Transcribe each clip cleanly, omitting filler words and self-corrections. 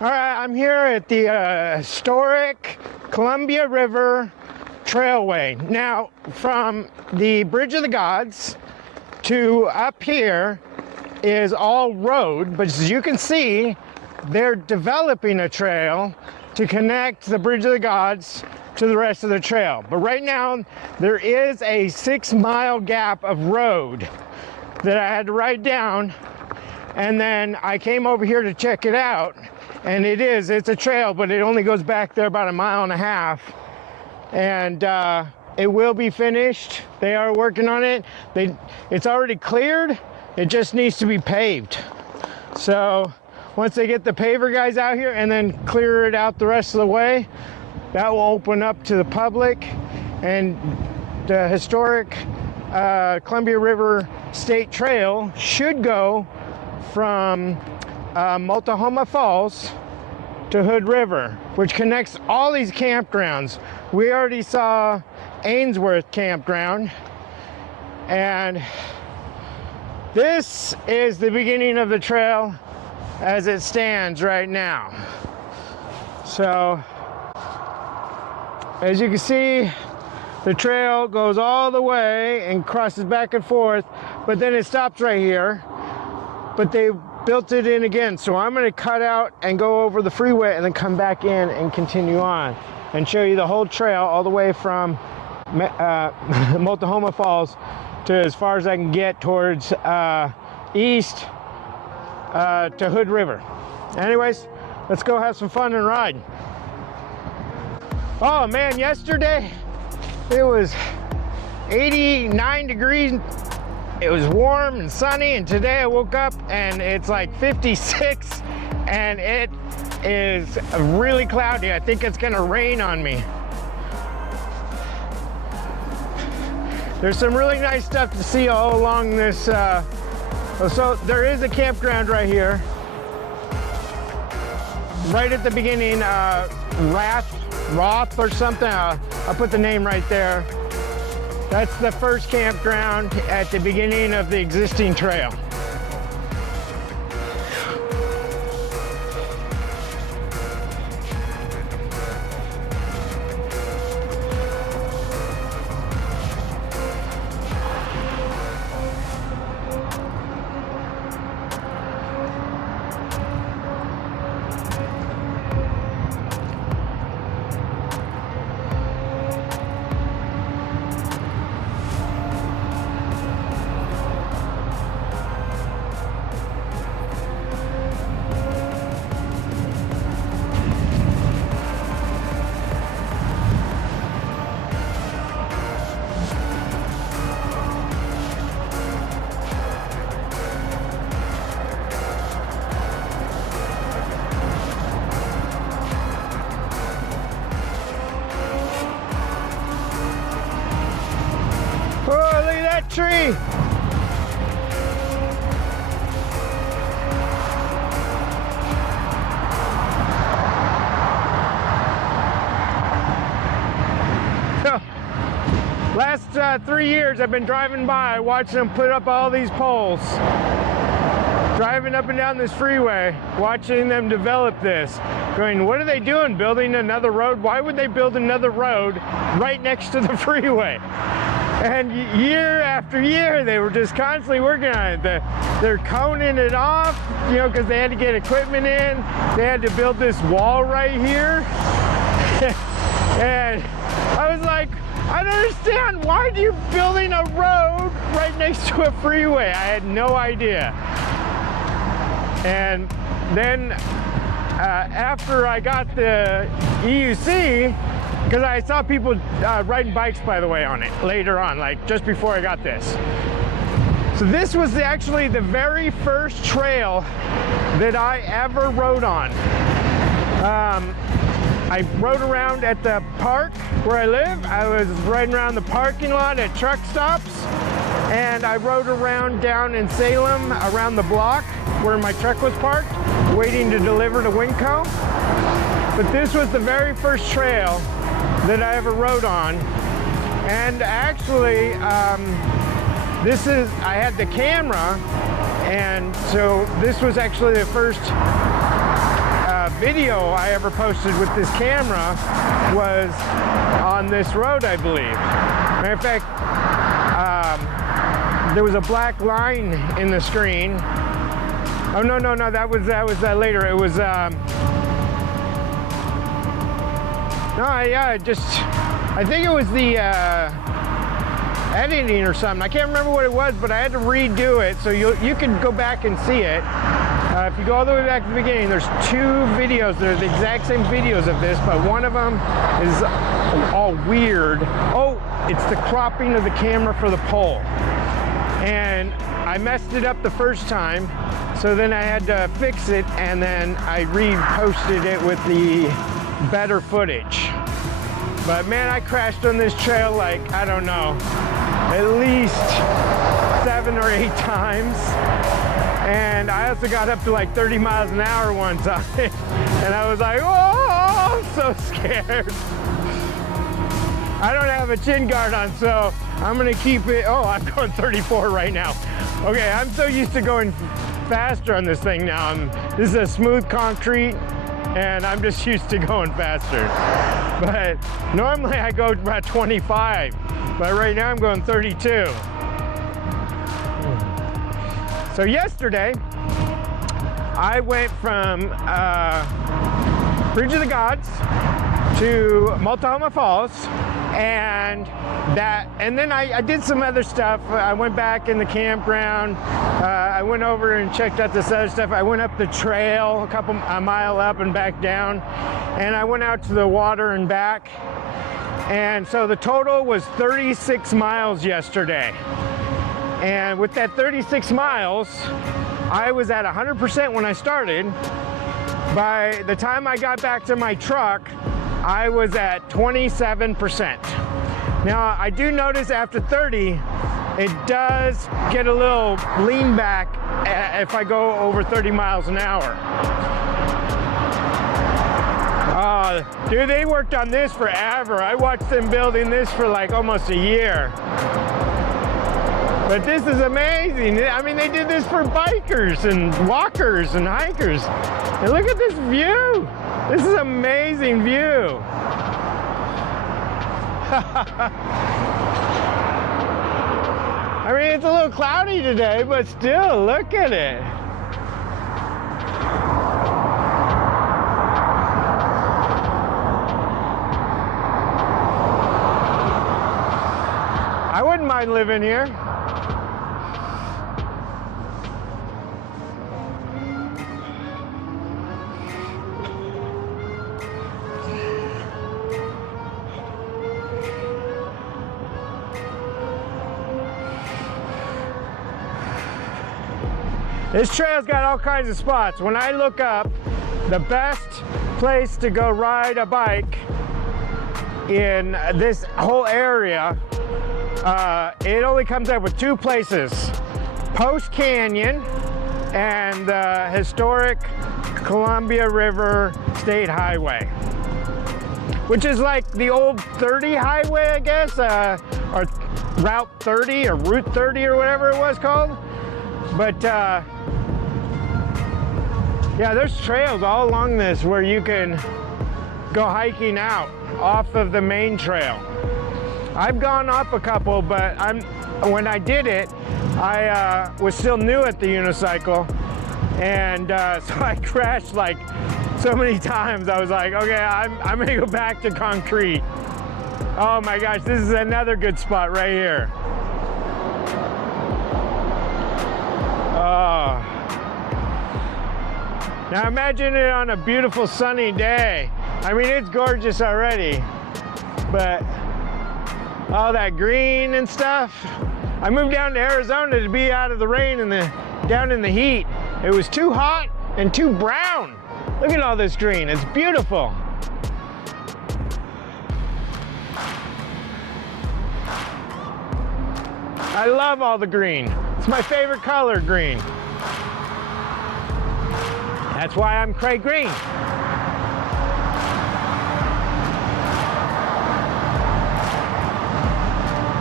All right, I'm here at the historic Columbia River Trailway. Now, from the Bridge of the Gods to up here is all road, but as you can see, they're developing a trail to connect the Bridge of the Gods to the rest of the trail. But right now, there is a 6-mile gap of road that I had to write down, and then I came over here to check it out. And it's a trail, but it only goes back there about 1.5 miles. And it will be finished. They are working on it. It's already cleared. It just needs to be paved. So once they get the paver guys out here and then clear it out the rest of the way, that will open up to the public. And the historic Columbia River State Trail should go from Multnomah Falls to Hood River, which connects all these campgrounds. We already saw Ainsworth Campground, and this is the beginning of the trail as it stands right now. So, as you can see, the trail goes all the way and crosses back and forth, but then it stops right here. But they built it in again, so I'm going to cut out and go over the freeway and then come back in and continue on and show you the whole trail all the way from Multnomah Falls to as far as I can get towards east to Hood River. Anyways, let's go have some fun and ride. Oh man, yesterday it was 89 degrees. It was warm and sunny, and today I woke up and it's like 56 and it is really cloudy. I think it's gonna rain on me. There's some really nice stuff to see all along this. So there is a campground right here. Right at the beginning, Roth or something. I'll put the name right there. That's the first campground at the beginning of the existing trail. Tree. Last 3 years I've been driving by watching them put up all these poles. Driving up and down this freeway, watching them develop this. Going, what are they doing? Building another road? Why would they build another road right next to the freeway? And year after year, they were just constantly working on it. They're coning it off, you know, because they had to get equipment in. They had to build this wall right here. And I was like, I don't understand. Why are you building a road right next to a freeway? I had no idea. And then after I got the EUC, because I saw people riding bikes, by the way, on it later on, like just before I got this. So this was actually the very first trail that I ever rode on. I rode around at the park where I live. I was riding around the parking lot at truck stops, and I rode around down in Salem around the block where my truck was parked, waiting to deliver to Winco. But this was the very first trail that I ever rode on. And actually, I had the camera, and so this was actually the first video I ever posted with this camera was on this road, I believe. Matter of fact, there was a black line in the screen. Oh no, that was later. It was I think it was the editing or something. I can't remember what it was, but I had to redo it, so you can go back and see it. If you go all the way back to the beginning, there's 2 videos. They're the exact same videos of this, but one of them is all weird. Oh, it's the cropping of the camera for the pole. And I messed it up the first time, so then I had to fix it, and then I reposted it with the better footage. But man, I crashed on this trail like, I don't know, at least 7 or 8 times. And I also got up to like 30 miles an hour one time. And I was like, oh, I'm so scared. I don't have a chin guard on, so I'm gonna keep it. Oh, I'm going 34 right now. Okay, I'm so used to going faster on this thing now. This is a smooth concrete, and I'm just used to going faster. But normally I go about 25, but right now I'm going 32. So yesterday, I went from Bridge of the Gods to Multnomah Falls, and then I did some other stuff. I went back in the campground. I went over and checked out this other stuff. I went up the trail a mile up and back down, and I went out to the water and back. And so the total was 36 miles yesterday. And with that 36 miles, I was at 100% when I started. By the time I got back to my truck, I was at 27%. Now, I do notice after 30, it does get a little lean back if I go over 30 miles an hour. Dude, they worked on this forever. I watched them building this for like almost a year. But this is amazing. I mean, they did this for bikers and walkers and hikers. And look at this view. This is an amazing view. I mean, it's a little cloudy today, but still, look at it. I wouldn't mind living here. This trail's got all kinds of spots. When I look up the best place to go ride a bike in this whole area, it only comes up with 2 places: Post Canyon and the historic Columbia River State Highway, which is like the old 30 highway, I guess, or Route 30 or Route 30 or whatever it was called. But yeah, there's trails all along this where you can go hiking out off of the main trail. I've gone up a couple, but when I did it, I was still new at the unicycle, and so I crashed like so many times. I was like, okay, I'm gonna go back to concrete. Oh my gosh, this is another good spot right here. Oh. Now imagine it on a beautiful sunny day. I mean, it's gorgeous already, but all that green and stuff. I moved down to Arizona to be out of the rain and down in the heat. It was too hot and too brown. Look at all this green, it's beautiful. I love all the green. It's my favorite color, green. That's why I'm Cray Green.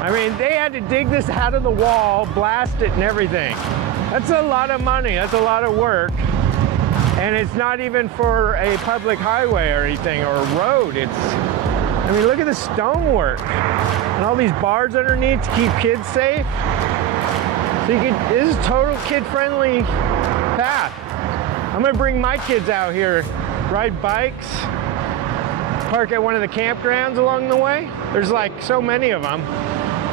I mean, they had to dig this out of the wall, blast it and everything. That's a lot of money, that's a lot of work. And it's not even for a public highway or anything, or a road. I mean, look at the stonework. And all these bars underneath to keep kids safe. So this is total kid-friendly path. I'm gonna bring my kids out here, ride bikes, park at one of the campgrounds along the way. There's like so many of them.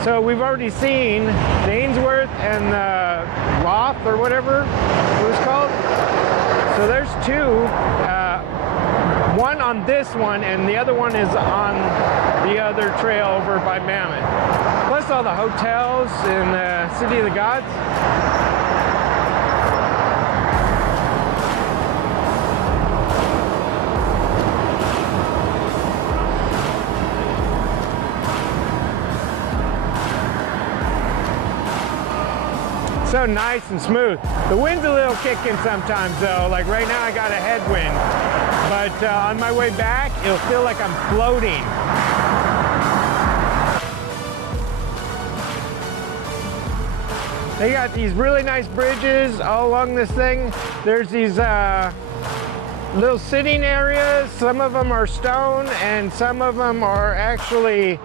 So we've already seen the Ainsworth and the Roth or whatever it was called. So there's two, one on this one and the other one is on the other trail over by Mammoth. Plus all the hotels in the City of the Gods. So nice and smooth. The wind's a little kicking sometimes though, like right now I got a headwind, but on my way back, it'll feel like I'm floating. They got these really nice bridges all along this thing. There's these little sitting areas. Some of them are stone and some of them are actually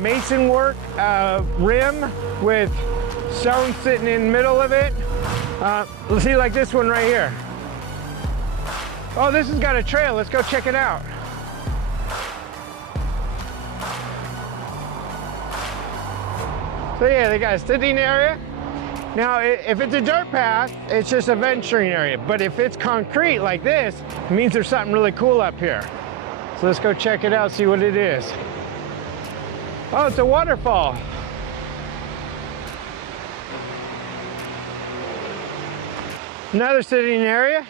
mason work, rim with stone sitting in the middle of it. Let's see, like this one right here. Oh, this has got a trail. Let's go check it out. So yeah, they got a sitting area. Now, if it's a dirt path, it's just a venturing area. But if it's concrete like this, it means there's something really cool up here. So let's go check it out, see what it is. Oh, it's a waterfall. Another sitting area.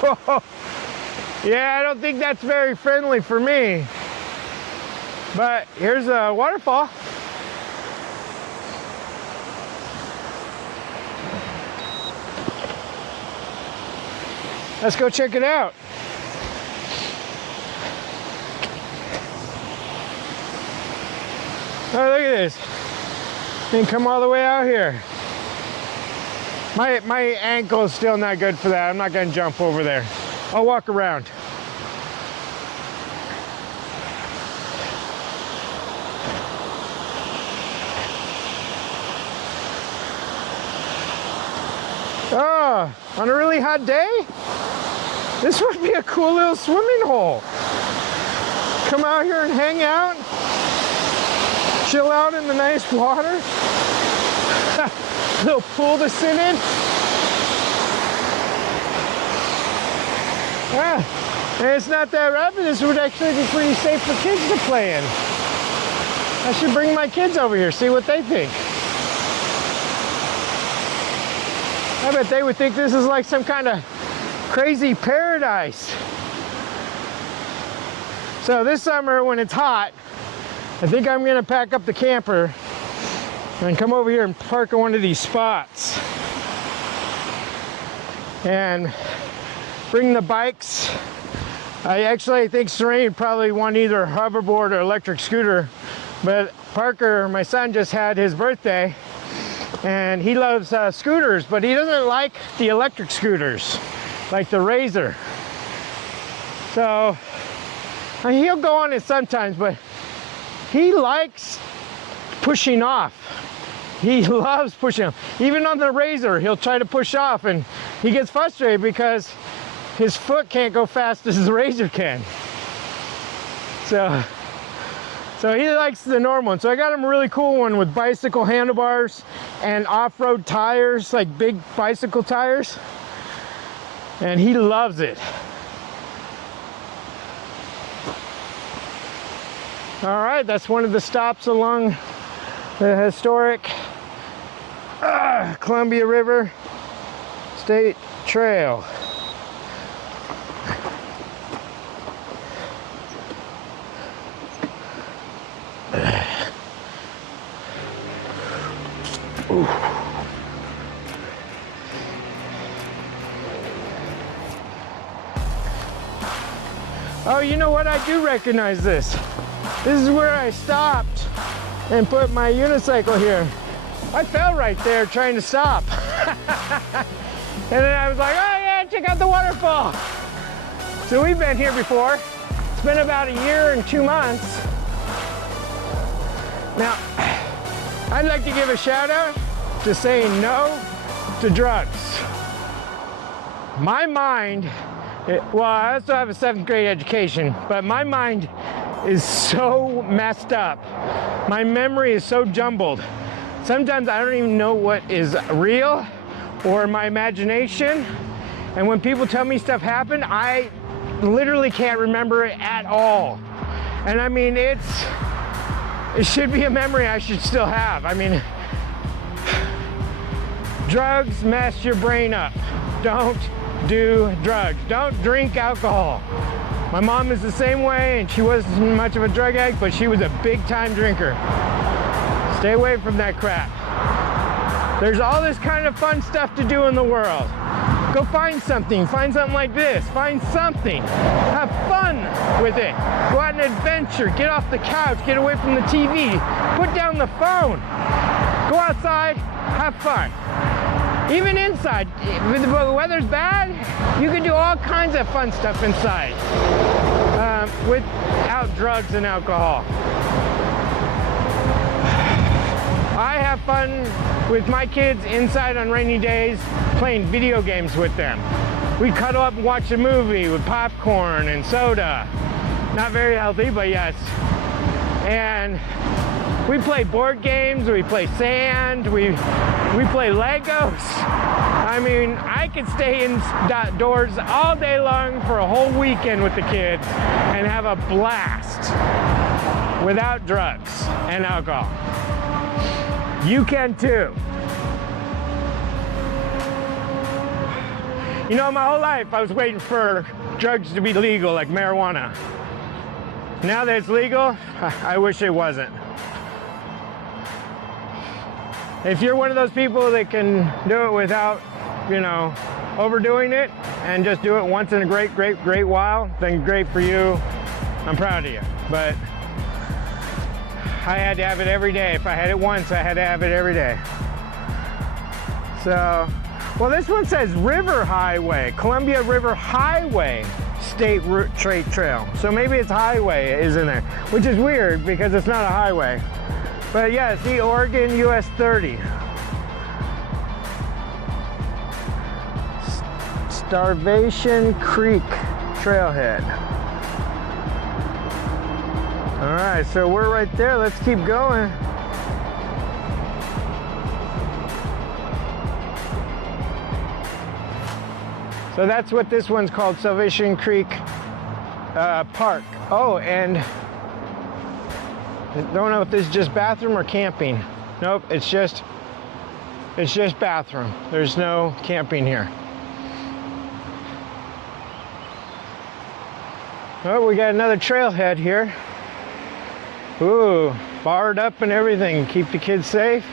Whoa. Yeah, I don't think that's very friendly for me. But here's a waterfall. Let's go check it out. Oh, look at this. You can come all the way out here. My ankle is still not good for that. I'm not gonna jump over there. I'll walk around. Oh, on a really hot day, this would be a cool little swimming hole. Come out here and hang out. Chill out in the nice water. Little pool to sit in. Yeah, and it's not that rapid. This would actually be pretty safe for kids to play in. I should bring my kids over here, see what they think. I bet they would think this is like some kind of crazy paradise. So this summer when it's hot, I think I'm gonna pack up the camper and come over here and park in one of these spots. And bring the bikes. I think Serene would probably want either a hoverboard or electric scooter, but Parker, my son, just had his birthday and he loves scooters, but he doesn't like the electric scooters, like the Razor. So, I mean, he'll go on it sometimes, but he likes pushing off. He loves pushing off. Even on the Razor, he'll try to push off and he gets frustrated because his foot can't go fast as the Razor can. So he likes the normal one. So I got him a really cool one with bicycle handlebars and off-road tires, like big bicycle tires. And he loves it. All right, that's one of the stops along the historic Columbia River State Trail. Ooh. Oh, you know what? I do recognize this. This is where I stopped and put my unicycle here. I fell right there trying to stop. And then I was like, oh yeah, check out the waterfall. So we've been here before. It's been about a year and 2 months. Now, I'd like to give a shout out to saying no to drugs. My mind, well, I also have a 7th grade education, but my mind is so messed up. My memory is so jumbled. Sometimes I don't even know what is real or my imagination. And when people tell me stuff happened, I literally can't remember it at all. And I mean, it should be a memory I should still have. I mean, drugs mess your brain up. Don't do drugs. Don't drink alcohol. My mom is the same way, and she wasn't much of a drug addict, but she was a big time drinker. Stay away from that crap. There's all this kind of fun stuff to do in the world. Go find something like this, find something. Have fun with it. Go out on an adventure, get off the couch, get away from the TV, put down the phone. Go outside, have fun. Even inside, if the weather's bad, you can do all kinds of fun stuff inside without drugs and alcohol. I have fun with my kids inside on rainy days playing video games with them. We cuddle up and watch a movie with popcorn and soda. Not very healthy, but yes. And we play board games, we play sand, we play Legos. I mean, I could stay indoors all day long for a whole weekend with the kids and have a blast without drugs and alcohol. You can too. You know, my whole life I was waiting for drugs to be legal, like marijuana. Now that it's legal, I wish it wasn't. If you're one of those people that can do it without, you know, overdoing it and just do it once in a great while, then great for you. I'm proud of you. But I had to have it every day. If I had it once, I had to have it every day. So, well, this one says River Highway, Columbia River Highway State Route Trail. So maybe it's highway is in there, which is weird because it's not a highway. But yeah, see, Oregon US 30. Starvation Creek Trailhead. All right, so we're right there. Let's keep going. So that's what this one's called, Salvation Creek Park. Oh, and I don't know if this is just bathroom or camping. Nope, it's just bathroom. There's no camping here. Oh, we got another trailhead here. Ooh, barred up and everything. Keep the kids safe.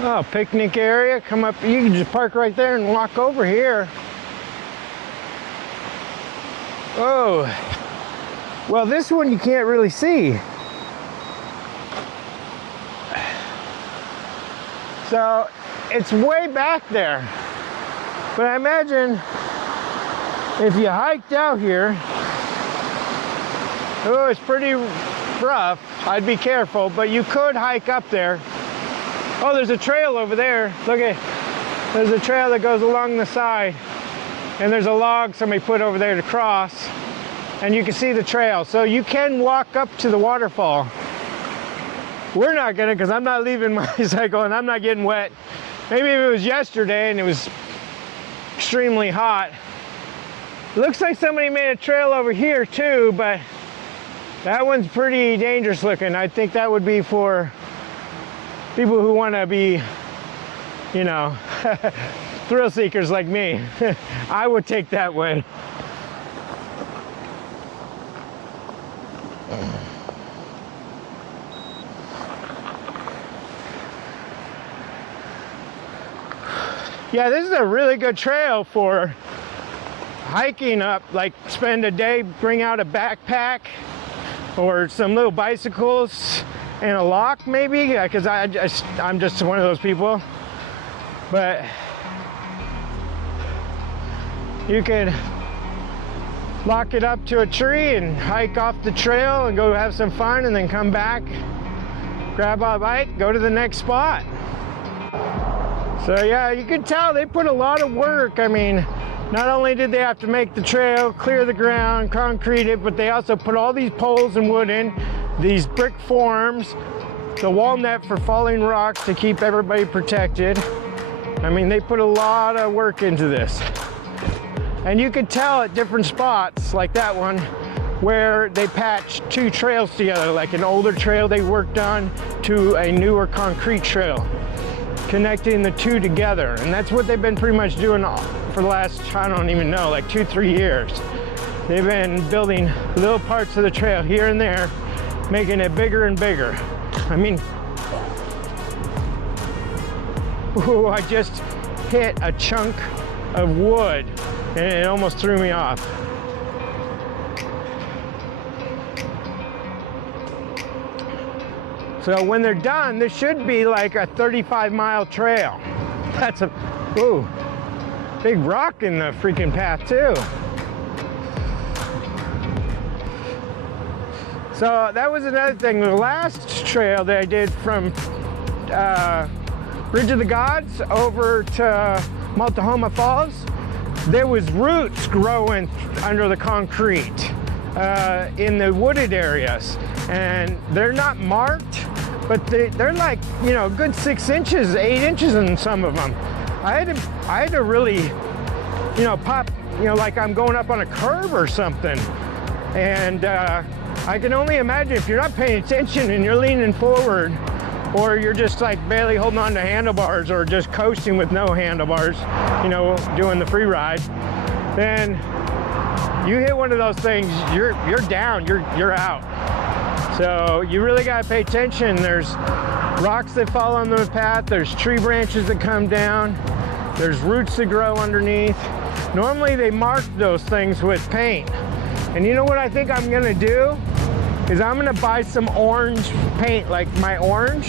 Oh, picnic area. Come up, you can just park right there and walk over here. Oh, well, this one you can't really see. So it's way back there. But I imagine if you hiked out here, oh, it's pretty rough. I'd be careful, but you could hike up there. Oh, there's a trail over there. Look at, there's a trail that goes along the side. And there's a log somebody put over there to cross. And you can see the trail. So you can walk up to the waterfall. We're not gonna, because I'm not leaving my cycle and I'm not getting wet. Maybe if it was yesterday and it was extremely hot. It looks like somebody made a trail over here too, but that one's pretty dangerous looking. I think that would be for people who want to be, you know, thrill seekers like me. I would take that way. Yeah, this is a really good trail for hiking up, like spend a day, bring out a backpack or some little bicycles and a lock maybe, because I'm just one of those people. But you could lock it up to a tree and hike off the trail and go have some fun, and then come back, grab a bite, go to the next spot. So yeah, you can tell they put a lot of work. I mean, not only did they have to make the trail, clear the ground, concrete it, but they also put all these poles and wood in, these brick forms, the wall net for falling rocks to keep everybody protected. I mean, they put a lot of work into this. And you could tell at different spots, like that one, where they patched two trails together, like an older trail they worked on to a newer concrete trail, connecting the two together. And that's what they've been pretty much doing for the last, I don't even know, like 2-3 years. They've been building little parts of the trail here and there, making it bigger and bigger. I mean, ooh, I just hit a chunk of wood and it almost threw me off. So when they're done, this should be like a 35-mile trail. That's a, ooh, big rock in the freaking path too. So that was another thing. The last trail that I did from Bridge of the Gods over to Multnomah Falls, there was roots growing under the concrete in the wooded areas, and they're not marked, but they're like, you know, a good 6 inches, 8 inches in some of them. I had to really, you know, pop, you know, like I'm going up on a curve or something. And I can only imagine if you're not paying attention and you're leaning forward, or you're just like barely holding on to handlebars or just coasting with no handlebars, you know, doing the free ride, then you hit one of those things, you're down, you're out. So you really got to pay attention. There's rocks that fall on the path, there's tree branches that come down, there's roots that grow underneath. Normally they mark those things with paint. And you know what I think I'm gonna do? Is I'm gonna buy some orange paint, like my orange,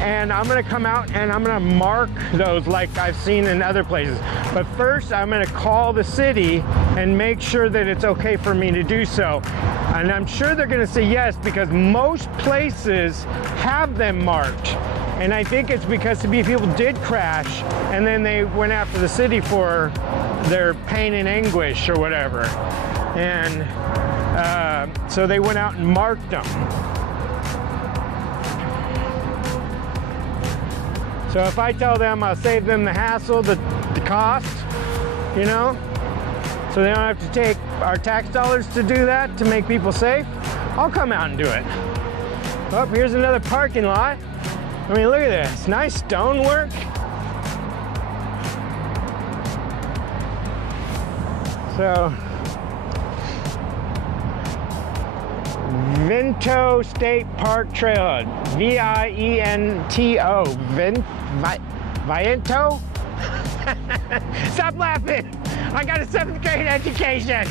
and I'm gonna come out and I'm gonna mark those like I've seen in other places. But first, I'm gonna call the city and make sure that it's okay for me to do so. And I'm sure they're gonna say yes, because most places have them marked. And I think it's because people did crash, and then they went after the city for their pain and anguish or whatever. And so they went out and marked them. So if I tell them I'll save them the hassle, the cost, you know, so they don't have to take our tax dollars to do that, to make people safe, I'll come out and do it. Oh, here's another parking lot. I mean, look at this, nice stonework. So, Vento State Park Trailhead, V-I-E-N-T-O, Viento? Stop laughing, I got a 7th grade education.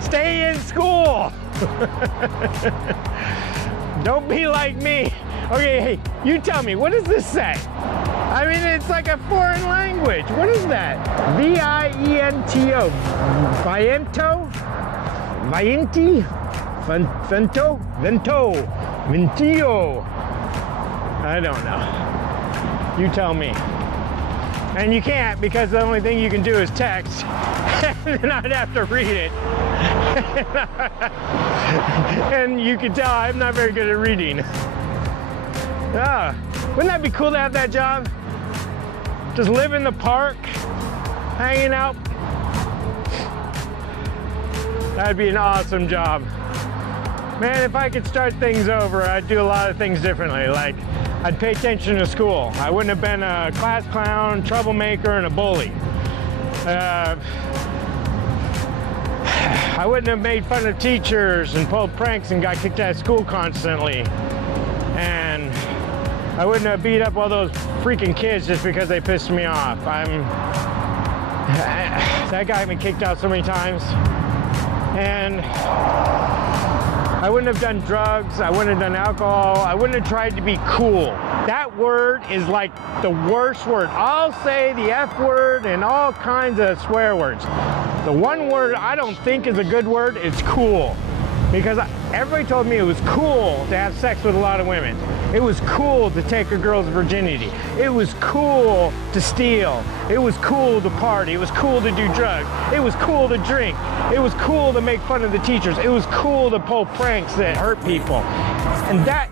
Stay in school. Don't be like me. Okay, hey, you tell me, what does this say? I mean, it's like a foreign language. What is that? V-I-E-N-T-O, Viento? Vienti? Vento? Vento? Ventio? I don't know. You tell me. And you can't, because the only thing you can do is text, and then I'd have to read it. And you can tell I'm not very good at reading. Ah, wouldn't that be cool to have that job? Just live in the park, hanging out. That'd be an awesome job. Man, if I could start things over, I'd do a lot of things differently. Like, I'd pay attention to school. I wouldn't have been a class clown, troublemaker, and a bully. I wouldn't have made fun of teachers and pulled pranks and got kicked out of school constantly. And I wouldn't have beat up all those freaking kids just because they pissed me off. That guy had been kicked out so many times. And I wouldn't have done drugs, I wouldn't have done alcohol, I wouldn't have tried to be cool. That word is like the worst word. I'll say the F word and all kinds of swear words. The one word I don't think is a good word is cool. Because everybody told me it was cool to have sex with a lot of women. It was cool to take a girl's virginity. It was cool to steal. It was cool to party. It was cool to do drugs. It was cool to drink. It was cool to make fun of the teachers. It was cool to pull pranks that hurt people. And that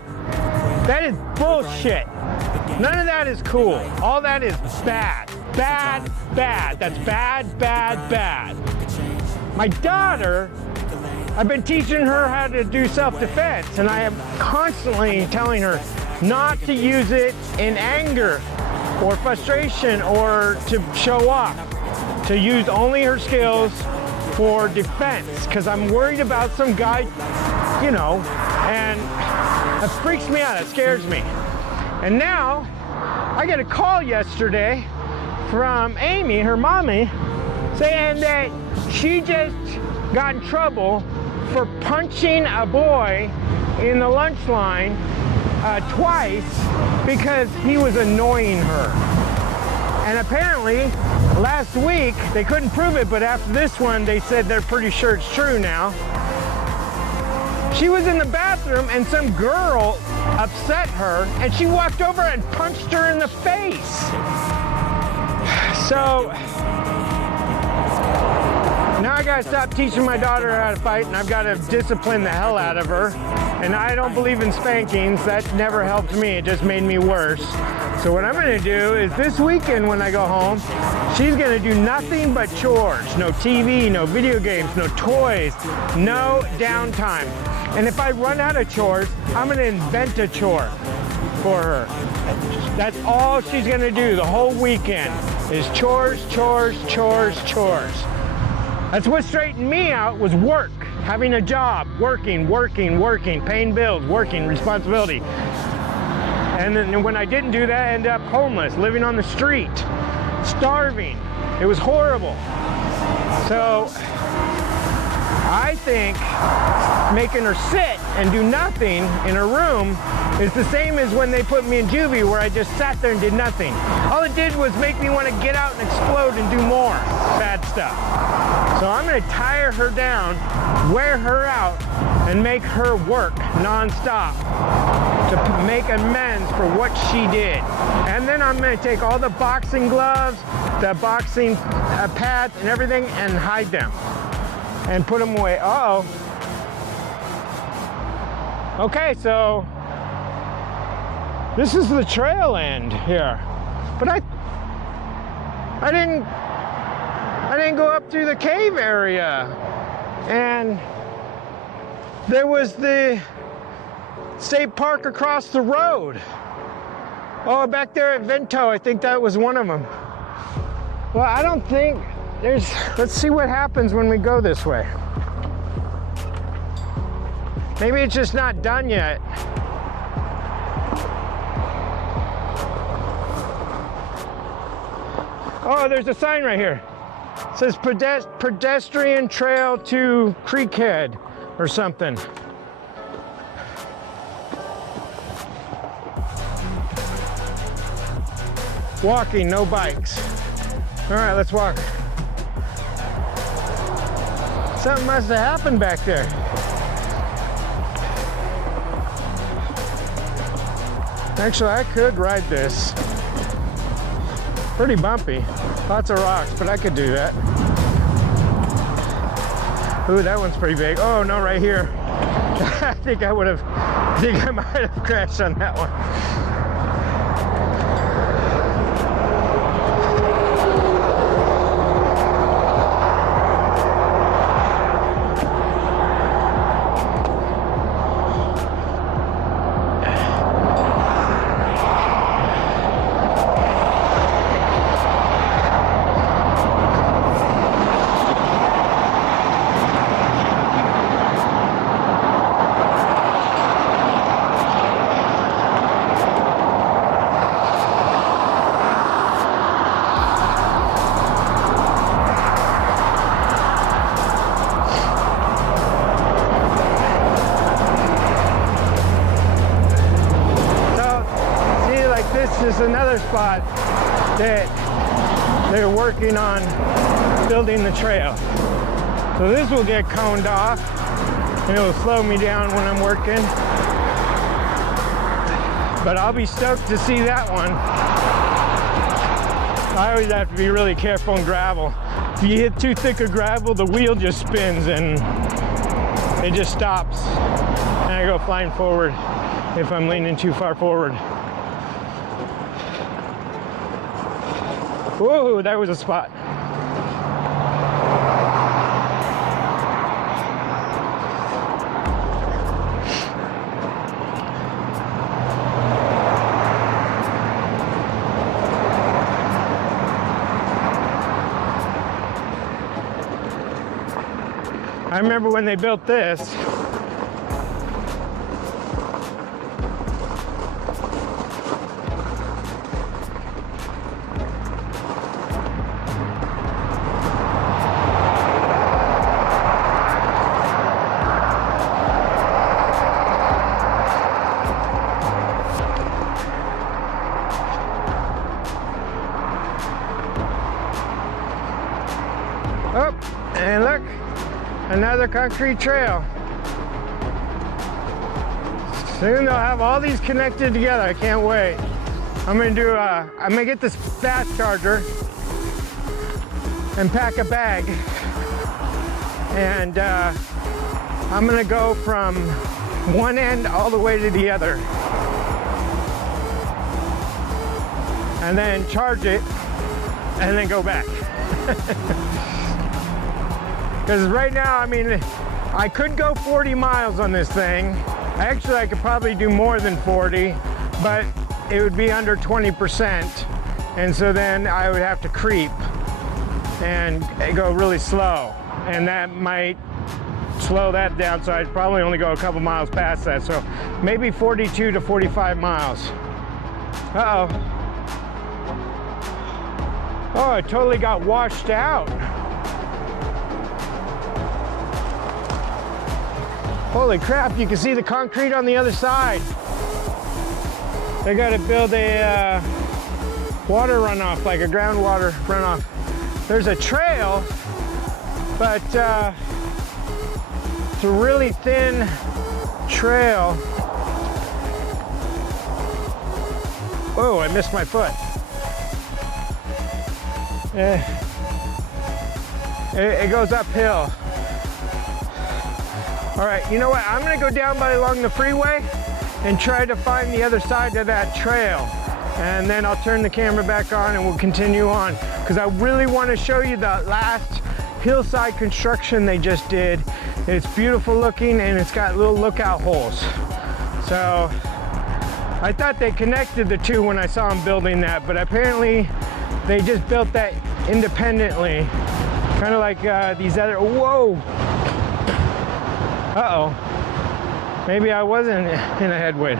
is bullshit. None of that is cool. All that is bad. Bad, bad. That's bad, bad, bad. My daughter, I've been teaching her how to do self-defense, and I am constantly telling her not to use it in anger or frustration or to show off, to use only her skills for defense, because I'm worried about some guy, you know, and it freaks me out, it scares me. And now, I got a call yesterday from Amy, her mommy, saying that she just got in trouble for punching a boy in the lunch line twice because he was annoying her. And apparently, last week, they couldn't prove it, but after this one, they said they're pretty sure it's true now. She was in the bathroom and some girl upset her, and she walked over and punched her in the face. So, now I gotta stop teaching my daughter how to fight, and I've gotta discipline the hell out of her. And I don't believe in spankings. That never helped me. It just made me worse. So what I'm gonna do is this weekend when I go home, she's gonna do nothing but chores. No TV, no video games, no toys, no downtime. And if I run out of chores, I'm gonna invent a chore for her. That's all she's gonna do the whole weekend is chores, chores, chores, chores. That's what straightened me out was work, having a job, working, paying bills, working, responsibility. And then when I didn't do that, I ended up homeless, living on the street, starving. It was horrible. So I think making her sit and do nothing in her room is the same as when they put me in juvie where I just sat there and did nothing. All it did was make me want to get out and explode and do more bad stuff. So I'm going to tire her down, wear her out, and make her work nonstop to make amends for what she did. And then I'm going to take all the boxing gloves, the boxing pads, and everything and hide them and put them away. Uh-oh. Okay, so this is the trail end here. But I didn't go up through the cave area. And there was the state park across the road. Oh, back there at Vento, I think that was one of them. Well, I don't think there's, let's see what happens when we go this way. Maybe it's just not done yet. Oh, there's a sign right here. It says pedestrian trail to Creekhead or something. Walking, no bikes. All right, let's walk. Something must have happened back there. Actually, I could ride this. Pretty bumpy. Lots of rocks, but I could do that. Ooh, that one's pretty big. Oh, no, right here. I think I might have crashed on that one. just another spot that they're working on building the trail. So this will get coned off, and it will slow me down when I'm working. But I'll be stoked to see that one. I always have to be really careful in gravel. If you hit too thick of gravel, the wheel just spins and it just stops. And I go flying forward if I'm leaning too far forward. Whoa, that was a spot. I remember when they built this. Oh, and look. Another concrete trail. Soon they'll have all these connected together. I can't wait. I'm gonna get this fast charger and pack a bag. And I'm gonna go from one end all the way to the other. And then charge it and then go back. Because right now, I mean, I could go 40 miles on this thing. Actually, I could probably do more than 40, but it would be under 20%. And so then I would have to creep and go really slow. And that might slow that down, so I'd probably only go a couple miles past that. So maybe 42 to 45 miles. Uh-oh. Oh, it totally got washed out. Holy crap, you can see the concrete on the other side. They gotta build a water runoff, like a groundwater runoff. There's a trail, but it's a really thin trail. Oh, I missed my foot. It goes uphill. All right, you know what? I'm gonna go down along the freeway and try to find the other side of that trail. And then I'll turn the camera back on and we'll continue on. Because I really want to show you the last hillside construction they just did. It's beautiful looking and it's got little lookout holes. So I thought they connected the two when I saw them building that, but apparently they just built that independently. Kind of like these other, whoa. Uh-oh, maybe I wasn't in a headwind.